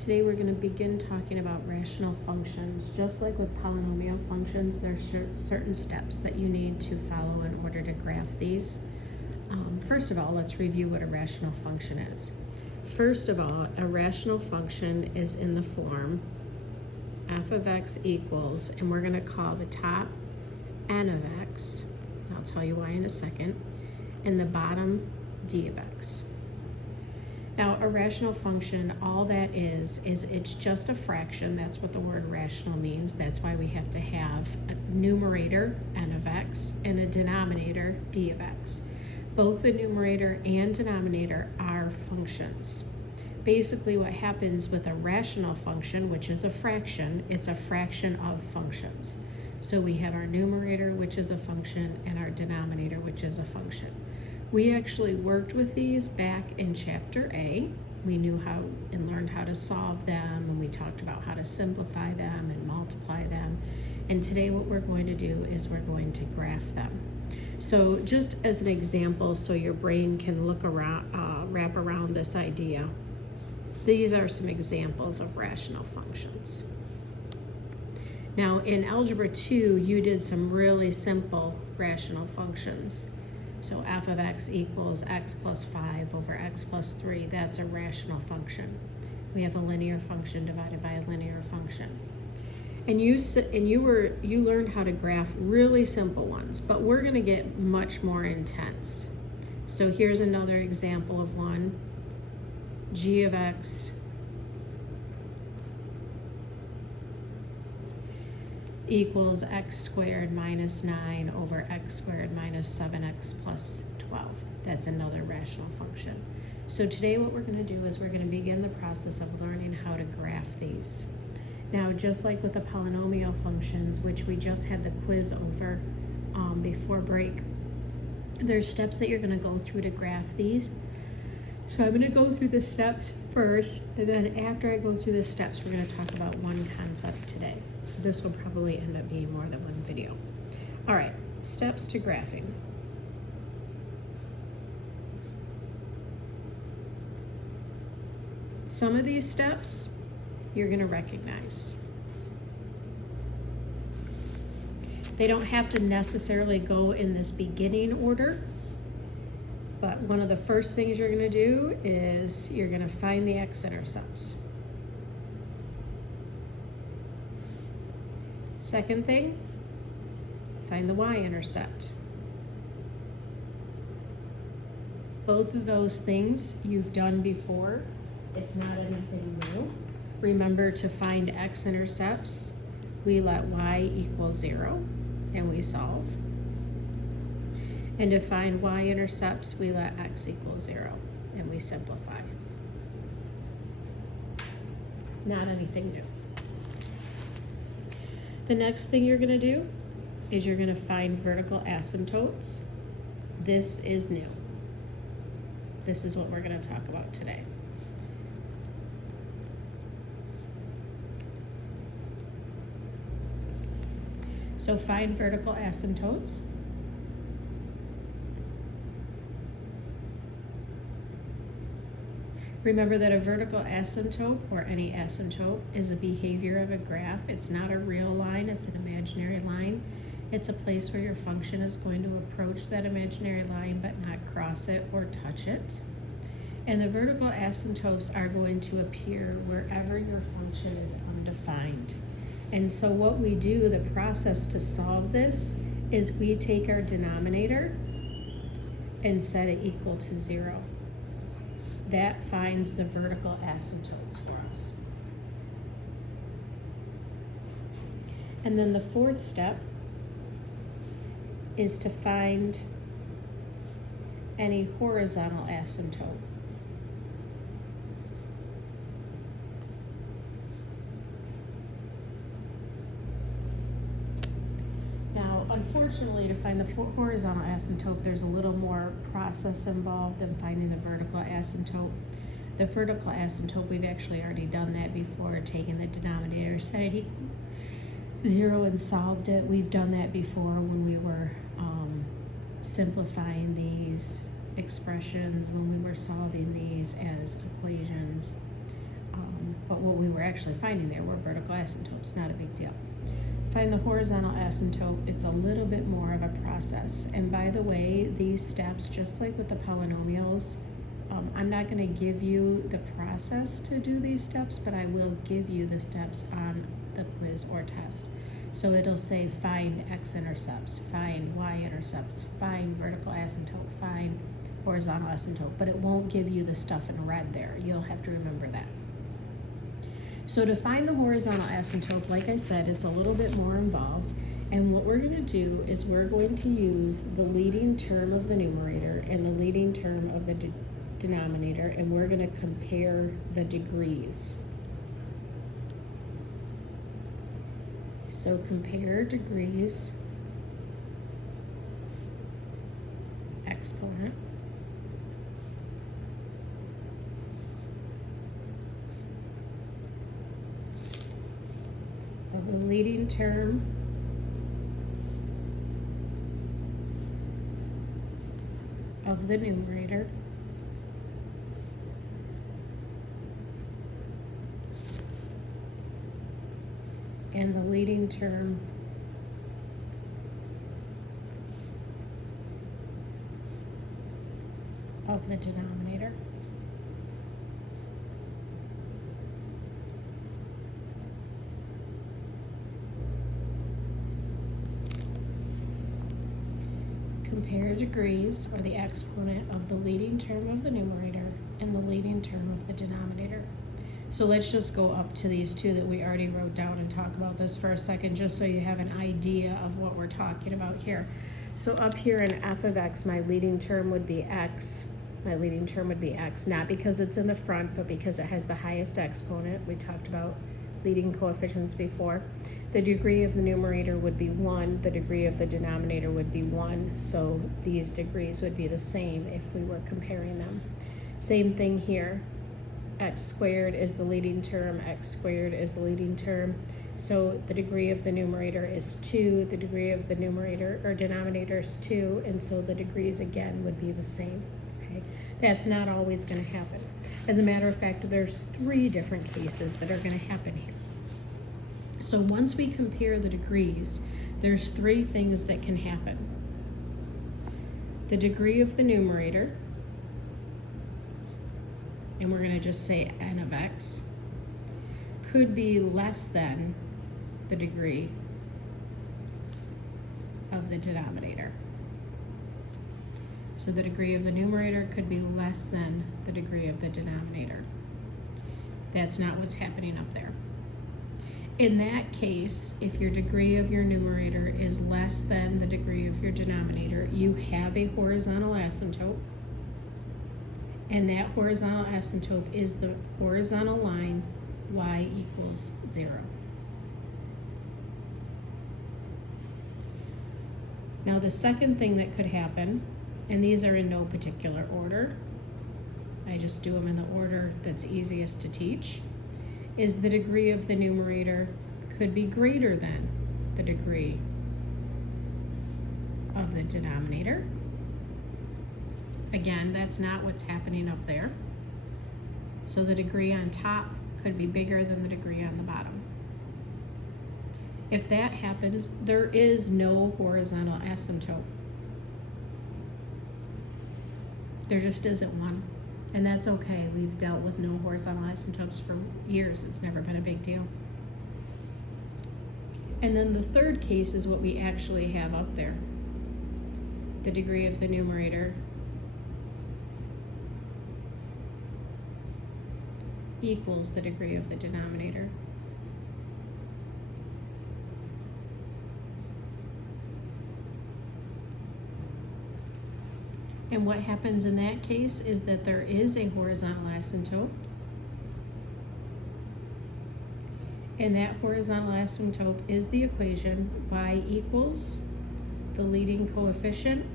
Today we're going to begin talking about rational functions. Just like with polynomial functions, there's certain steps that you need to follow in order to graph these. First of all, let's review what a rational function is. First of all, a rational function is in the form f of x equals, and we're going to call the top n of x, I'll tell you why in a second, and the bottom d of x. Now, a rational function, all that is it's just a fraction. That's what the word rational means. That's why we have to have a numerator, n of x, and a denominator, d of x. Both the numerator and denominator are functions. Basically, what happens with a rational function, which is a fraction, it's a fraction of functions. So we have our numerator, which is a function, and our denominator, which is a function. We actually worked with these back in chapter A. We knew how and learned how to solve them, and we talked about how to simplify them and multiply them. And today what we're going to do is we're going to graph them. So just as an example, so your brain can look around, wrap around this idea, these are some examples of rational functions. Now in Algebra 2, you did some really simple rational functions. So f of x equals x plus 5 over x plus 3. That's a rational function. We have a linear function divided by a linear function. And you learned how to graph really simple ones, but we're going to get much more intense. So here's another example of one. G of x equals x squared minus 9 over x squared minus 7x plus 12. That's another rational function. So today what we're going to do is we're going to begin the process of learning how to graph these. Now, just like with the polynomial functions, which we just had the quiz over before break, there's steps that you're going to go through to graph these. So I'm going to go through the steps first, and then after I go through the steps, we're going to talk about one concept today. This will probably end up being more than one video. All right, steps to graphing. Some of these steps you're going to recognize. They don't have to necessarily go in this beginning order, but one of the first things you're going to do is you're going to find the x-intercepts. Second thing, find the y-intercept. Both of those things you've done before. It's not anything new. Remember, to find x-intercepts, we let y equal 0 and we solve. And to find y-intercepts, we let x equal 0 and we simplify. Not anything new. The next thing you're going to do is you're going to find vertical asymptotes. This is new. This is what we're going to talk about today. So find vertical asymptotes. Remember that a vertical asymptote, or any asymptote, is a behavior of a graph. It's not a real line, it's an imaginary line. It's a place where your function is going to approach that imaginary line but not cross it or touch it. And the vertical asymptotes are going to appear wherever your function is undefined. And so what we do, the process to solve this, is we take our denominator and set it equal to 0. That finds the vertical asymptotes for us. And then the fourth step is to find any horizontal asymptote. Now, unfortunately, to find the horizontal asymptote, there's a little more process involved in finding the vertical asymptote. The vertical asymptote, we've actually already done that before, taking the denominator, set it equal 0 and solved it. We've done that before when we were simplifying these expressions, when we were solving these as equations. But what we were actually finding there were vertical asymptotes, not a big deal. Find the horizontal asymptote, it's a little bit more of a process. And by the way, these steps, just like with the polynomials, I'm not gonna give you the process to do these steps, but I will give you the steps on the quiz or test. So it'll say find x-intercepts, find y-intercepts, find vertical asymptote, find horizontal asymptote, but it won't give you the stuff in red there. You'll have to remember that. So to find the horizontal asymptote, like I said, it's a little bit more involved. And what we're going to do is we're going to use the leading term of the numerator and the leading term of the denominator, and we're going to compare the degrees. So compare degrees, exponent, of the leading term of the numerator and the leading term of the denominator. Compare degrees, or the exponent of the leading term of the numerator and the leading term of the denominator. So let's just go up to these two that we already wrote down and talk about this for a second, just so you have an idea of what we're talking about here. So up here in f of x, my leading term would be x. My leading term would be x, not because it's in the front, but because it has the highest exponent. We talked about leading coefficients before. The degree of the numerator would be 1, the degree of the denominator would be 1, so these degrees would be the same if we were comparing them. Same thing here. X squared is the leading term, x squared is the leading term. So the degree of the numerator is 2, the degree of the numerator or denominator is 2, and so the degrees again would be the same. Okay, that's not always going to happen. As a matter of fact, there's 3 different cases that are going to happen here. So once we compare the degrees, there's 3 things that can happen. The degree of the numerator, and we're going to just say n of x, could be less than the degree of the denominator. So the degree of the numerator could be less than the degree of the denominator. That's not what's happening up there. In that case, if your degree of your numerator is less than the degree of your denominator, you have a horizontal asymptote. And that horizontal asymptote is the horizontal line y equals 0. Now the second thing that could happen, and these are in no particular order, I just do them in the order that's easiest to teach, is the degree of the numerator could be greater than the degree of the denominator. Again, that's not what's happening up there. So the degree on top could be bigger than the degree on the bottom. If that happens, there is no horizontal asymptote. There just isn't one. And that's okay. We've dealt with no horizontal asymptotes for years. It's never been a big deal. And then the third case is what we actually have up there. The degree of the numerator equals the degree of the denominator. And what happens in that case is that there is a horizontal asymptote. And that horizontal asymptote is the equation y equals the leading coefficient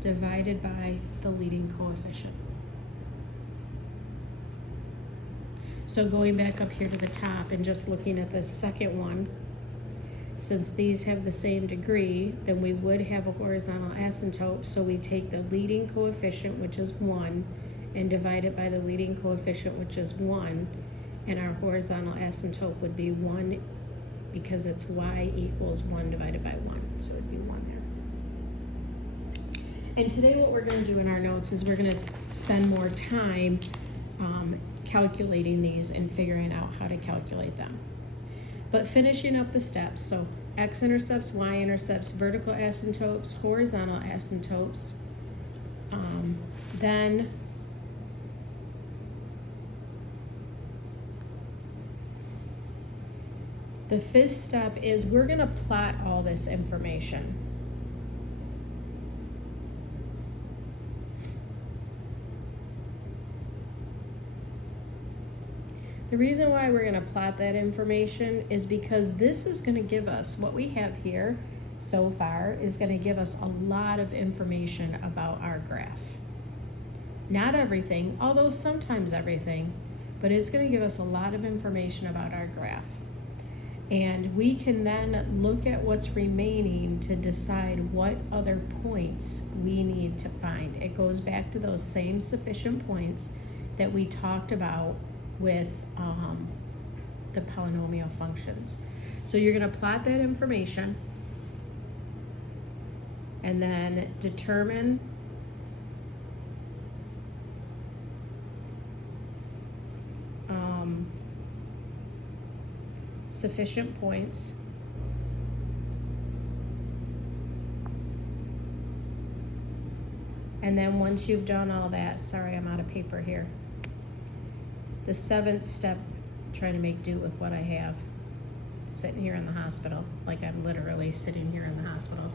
divided by the leading coefficient. So going back up here to the top and just looking at the second one, since these have the same degree, then we would have a horizontal asymptote, so we take the leading coefficient, which is 1, and divide it by the leading coefficient, which is 1, And our horizontal asymptote would be 1 because it's y equals 1 divided by 1. So it would be 1 there. And today what we're going to do in our notes is we're going to spend more time calculating these and figuring out how to calculate them. But finishing up the steps, so x-intercepts, y-intercepts, vertical asymptotes, horizontal asymptotes, then the fifth step is we're going to plot all this information. The reason why we're going to plot that information is because this is going to give us, what we have here so far is going to give us a lot of information about our graph. Not everything, although sometimes everything, but it's going to give us a lot of information about our graph. And we can then look at what's remaining to decide what other points we need to find. It goes back to those same sufficient points that we talked about with the polynomial functions. So you're going to plot that information and then determine sufficient points. And then once you've done all that, sorry, I'm out of paper here. The seventh step, trying to make do with what I have. Sitting here in the hospital, like I'm literally sitting here in the hospital.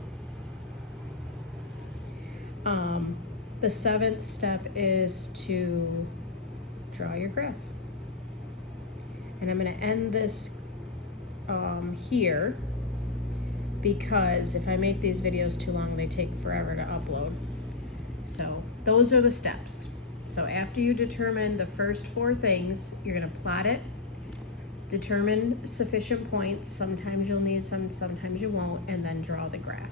The seventh step is to draw your graph. And I'm going to end this here because if I make these videos too long, they take forever to upload. So those are the steps. So after you determine the first 4 things, you're going to plot it, determine sufficient points. Sometimes you'll need some, sometimes you won't, and then draw the graph.